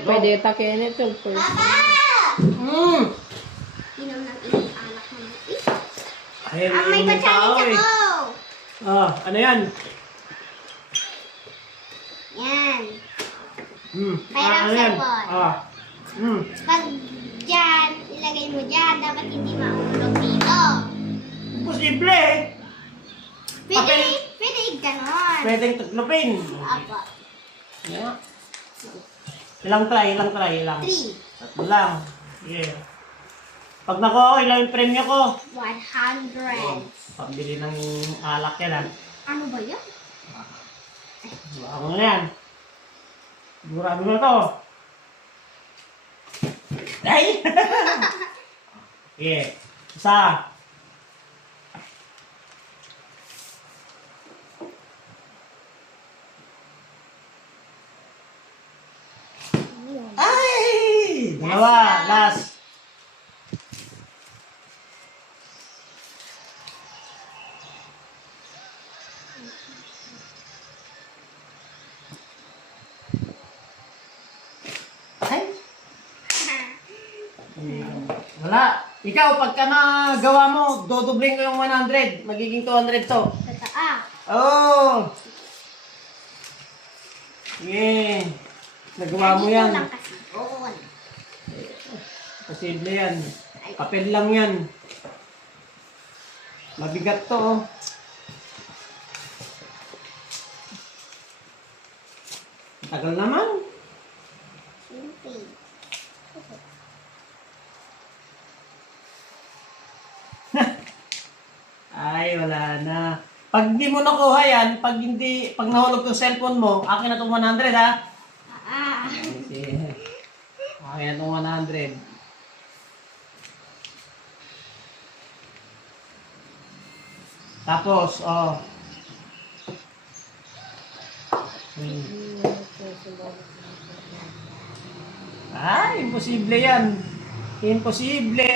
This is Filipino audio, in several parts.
pwede takin ito. Papa! Hmm. Inom ng init anak mo. Ay, May may tao pa-challenge eh. ako! Ano yan? Yan. Ano yan? Cellphone. Pag dyan, ilagay mo dyan, dapat hindi maulog dito. Posible eh. Pwede ganon. Pwedeng tuklupin. Apa. Yeah. Ilang try. 3. Tatlo lang. Yeah. Pag nakuha, ilang yung premyo ko. 100. Pambili ng alak yan ah. Ano ba yan? Ako na yan. Sigurado na to. Ay! Yeah. Isa. Ay! Dalawa. Last. Ay! Wala. Ikaw, pagka nagawa mo, dodobling ko yung 100. Magiging 200 to. Totoo. Oh! Yeah. Nagawa mo yan. Lang kasi. Oo. Posible yan. Papel lang yan. Mabigat to, oh. Tagal naman. Simple. Ay, wala na. Pag hindi mo nakuha yan, pag nahulog yung cellphone mo, akin na itong 100, ha? Sige. Akin na itong 100. Tapos, oh. Ay, imposible yan. Imposible!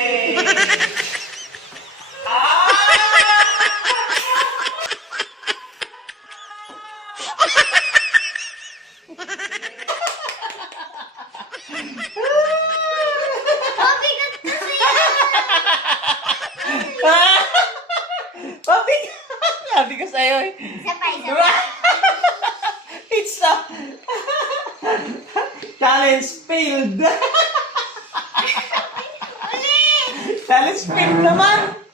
Mabigat kasi. Mabigat! Sabi ko sa'yo eh. Isa pa. Pizza! Challenge failed! Ulit! Challenge failed naman!